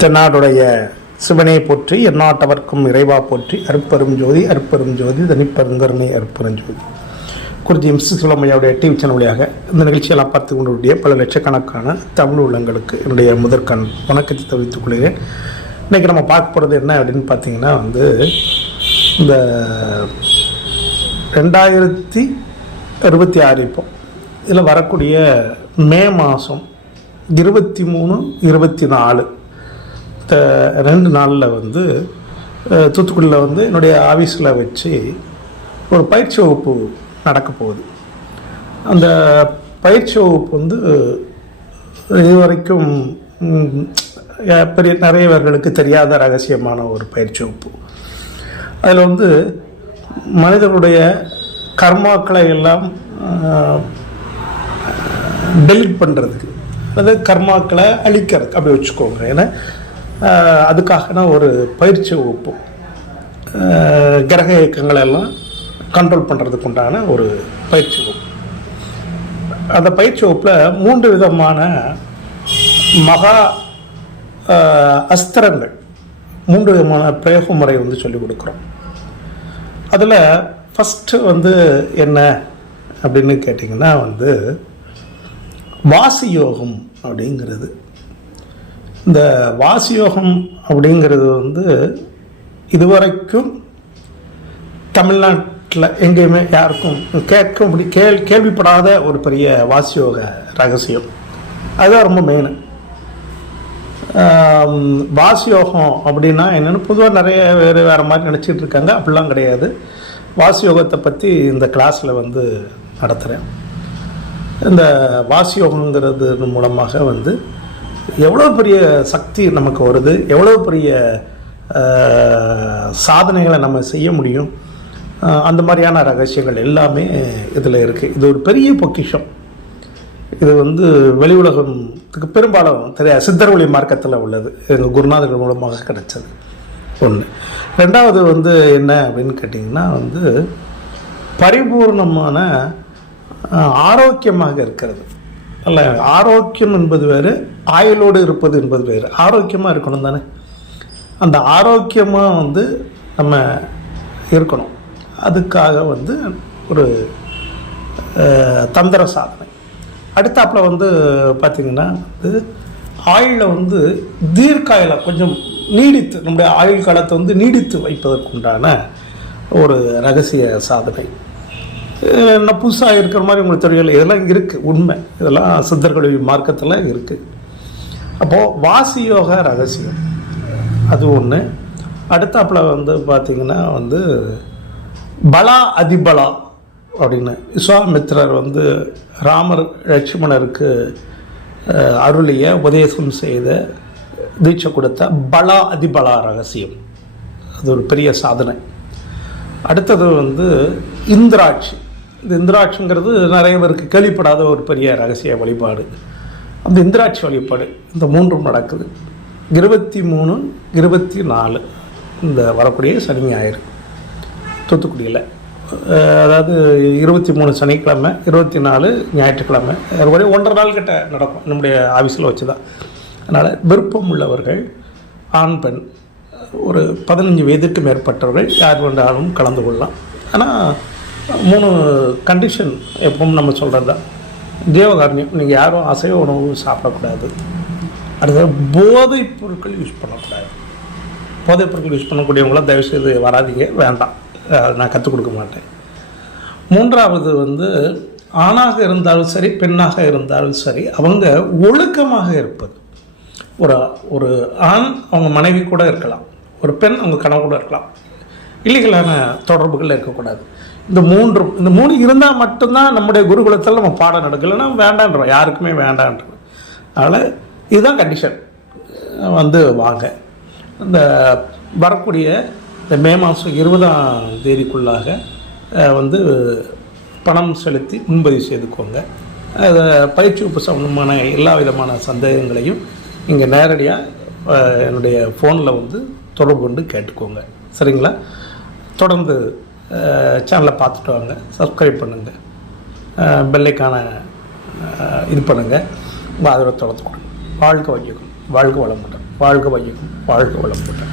தென்னாடுடைய சிவனை போற்றி எந்நாட்டவர்க்கும் இறைவா போற்றி அருப்பெரும் ஜோதி அருப்பெரும் ஜோதி தனிப்பெருங்கருணை அருப்பெரும் ஜோதி குருஜி மிஸ் சுலமையாவுடைய டிவி சேனல் வழியாக இந்த நிகழ்ச்சியெல்லாம் பார்த்து கொண்டுடைய பல லட்சக்கணக்கான தமிழ் உள்ளங்களுக்கு என்னுடைய முதற்கண் வணக்கத்தை தெரிவித்துக் கொள்கிறேன். இன்றைக்கி நம்ம பார்க்க போகிறது என்ன அப்படின்னு பார்த்தீங்கன்னா இந்த 2026 இப்போ இதில் வரக்கூடிய மே மாதம் 23, 24 2 நாளில் தூத்துக்குடியில் என்னுடைய ஆஃபீஸில் வச்சு ஒரு பயிற்சி வகுப்பு நடக்க போகுது. அந்த பயிற்சி வகுப்பு இதுவரைக்கும் நிறைய பேர்களுக்கு தெரியாத ரகசியமான ஒரு பயிற்சி வகுப்பு. அதில் மனிதனுடைய கர்மாக்களை எல்லாம் டெலிட் பண்ணுறதுக்கு, அதாவது கர்மாக்களை அழிக்கிறதுக்கு அப்படி வச்சுக்கோங்க. ஏன்னா அதுக்காக ஒரு பயிற்சி வகுப்பு, கிரக இயக்கங்களை எல்லாம் கண்ட்ரோல் பண்ணுறதுக்கு உண்டான ஒரு பயிற்சி வகுப்பு. அந்த பயிற்சி வகுப்பில் 3 விதமான மகா அஸ்திரங்கள், 3 விதமான பிரயோக முறை சொல்லிக் கொடுக்குறோம். அதில் ஃபஸ்ட்டு என்ன அப்படின்னு கேட்டிங்கன்னா வாசி யோகம் அப்படிங்கிறது. இந்த வாசி யோகம் அப்படிங்கிறது இதுவரைக்கும் தமிழ்நாட்டில் எங்கேயுமே யாருக்கும் கேள்விப்படாத ஒரு பெரிய வாசியோக ரகசியம். அதுதான் ரொம்ப மெயின். வாசியோகம் அப்படின்னா என்னென்னு பொதுவாக நிறைய வேறு மாதிரி நினச்சிட்டு இருக்காங்க. அப்படிலாம் கிடையாது. வாசியோகத்தை பற்றி இந்த கிளாஸில் நடத்துகிறேன். இந்த வாசியோகங்கிறது மூலமாக எவ்வளோ பெரிய சக்தி நமக்கு வருது, எவ்வளோ பெரிய சாதனைகளை நம்ம செய்ய முடியும், அந்த மாதிரியான ரகசியங்கள் எல்லாமே இதில் இருக்குது. இது ஒரு பெரிய பொக்கிஷம். இது வெளி உலகத்துக்கு பெரும்பாலும் தெரியாது. சித்தர் வழி மார்க்கத்தில் உள்ளது, எங்கள் குருநாதர்கள் மூலமாக கிடைச்சது ஒன்று. ரெண்டாவது என்ன அப்படின்னு கேட்டிங்கன்னா பரிபூர்ணமான ஆரோக்கியமாக இருக்கிறது. அல்ல, ஆரோக்கியம் என்பது வேறு, ஆயுளோடு இருப்பது என்பது வேறு. ஆரோக்கியமாக இருக்கணும் தானே. அந்த ஆரோக்கியமாக நம்ம இருக்கணும். அதுக்காக ஒரு தந்திர சாதனை. அடுத்தாப்பில் பார்த்திங்கன்னா ஆயுளை தீர்க்காயில கொஞ்சம் நீடித்து, நம்முடைய ஆயுள் காலத்தை நீடித்து வைப்பதற்குண்டான ஒரு ரகசிய சாதனை. நான் புதுசாக இருக்கிற மாதிரி உங்களுக்கு தெரியல, இதெல்லாம் இருக்குது, உண்மை. இதெல்லாம் சித்தர்கள் மார்க்கத்தில் இருக்குது. அப்போது வாசி யோக ரகசியம் அது ஒன்று. அடுத்தாப்பில் பார்த்திங்கன்னா பலா அதிபலா அப்படின்னு விஸ்வாமித்திரர் ராமர் லட்சுமணருக்கு அருளிய உபதேசம் செய்த தீட்சை கொடுத்த பலா அதிபலா ரகசியம். அது ஒரு பெரிய சாதனை. அடுத்தது இந்திராட்சி. இந்த இந்திராட்சிங்கிறது நிறைய பேருக்கு கேள்விப்படாத ஒரு பெரிய ரகசிய வழிபாடு. அந்த இந்திராட்சி வழிபாடு இந்த 3ம் நடக்குது 23, 24 இந்த வரக்கூடிய சனி ஞாயிறு தூத்துக்குடியில். அதாவது 23 சனிக்கிழமை, 24 ஞாயிற்றுக்கிழமை, ஒரே 1.5 நாள் கிட்ட நடக்கும். நம்முடைய ஆஃபீஸில் வச்சு தான். அதனால் விருப்பம் உள்ளவர்கள், ஆண் பெண், ஒரு 15 வயதுக்கு மேற்பட்டவர்கள் யார் வேண்டாலும் கலந்து கொள்ளலாம். ஆனால் 3 கண்டிஷன் எப்பவும் நம்ம சொல்கிறது தான். ஜீவகாரணியம், நீங்கள் யாரும் அசைவ உணவு சாப்பிடக்கூடாது. அடுத்தது போதைப் பொருட்கள் யூஸ் பண்ணக்கூடாது. போதைப் பொருட்கள் யூஸ் பண்ணக்கூடியவங்களாம் தயவுசெய்து வராதிங்க, வேண்டாம், நான் கற்றுக் கொடுக்க மாட்டேன். 3வது ஆணாக இருந்தாலும் சரி, பெண்ணாக இருந்தாலும் சரி, அவங்க ஒழுக்கமாக இருப்பது. ஒரு ஆண் அவங்க மனைவி கூட இருக்கலாம், ஒரு பெண் அவங்க கனவு கூட இருக்கலாம், இல்லீகலான தொடர்புகள் இருக்கக்கூடாது. இந்த 3 இருந்தால் மட்டும்தான் நம்முடைய குருகுலத்தில் நம்ம பாடம் நடக்கலைன்னா வேண்டான்றோம், யாருக்குமே வேண்டான்றோம். அதனால் இதுதான் கண்டிஷன். வாங்க. இந்த வரக்கூடிய இந்த மே மாதம் 20ஆம் தேதிக்குள்ளாக பணம் செலுத்தி முன்பதிவு செய்துக்கோங்க. அதை பயிற்சி வகுப்பு சம்பந்தமான எல்லா விதமான சந்தேகங்களையும் இங்கே நேரடியாக என்னுடைய ஃபோனில் தொடர்பு கொண்டு கேட்டுக்கோங்க. சரிங்களா? தொடர்ந்து சேனலை பார்த்துட்டு வாங்க, சப்ஸ்கிரைப் பண்ணுங்கள், பெல்லைக்கான இது பண்ணுங்கள், உங்கள் ஆதரவை தொடர்ந்து கொடுங்க. வாழ்க வையகம், வாழ்க வளமுடன். வாழ்க வையகம், வாழ்க வளமுடன்.